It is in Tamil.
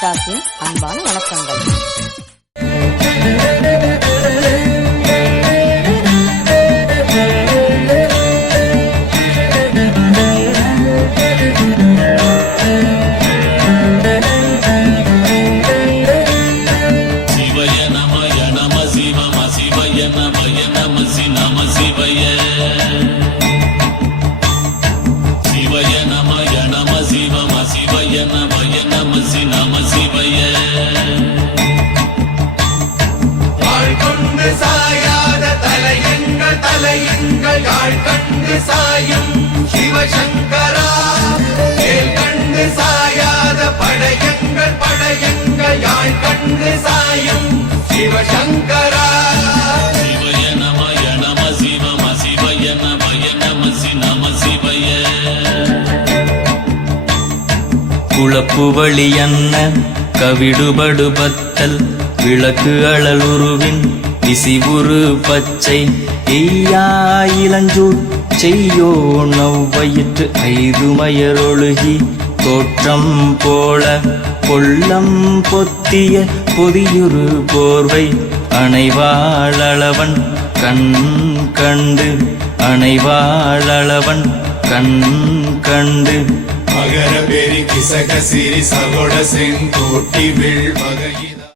பிசாசின் அன்பான வணக்கங்கள். தலையங்கள் தலையங்கள் யாழ் கண்டு சாயம் சிவசங்கரா. மேல் கண்டு சாயாத படையங்கள் படையங்கள் யாழ் கண்டு சாயம் சிவசங்கரா. சிவய நமய நம சிவம சிவய நமய நம நம சிவய குழப்புவழி அன்ன கவிடுபடு பத்தல் விளக்கு அழலுருவின் விசிவுரு பச்சை எய்யா இளஞ்சூர் செய்யோ நவ்வயிற்று ஐதுமயரொழுகி தோற்றம் போல கொள்ளம் பொத்திய பொதியுரு போர்வை அணைவாளவன் கண் கண்டு அணைவாளவன் கண் கண்டு. மகர பெரி கிசக சிறி சகோட செங்கோட்டி வில் வகையில்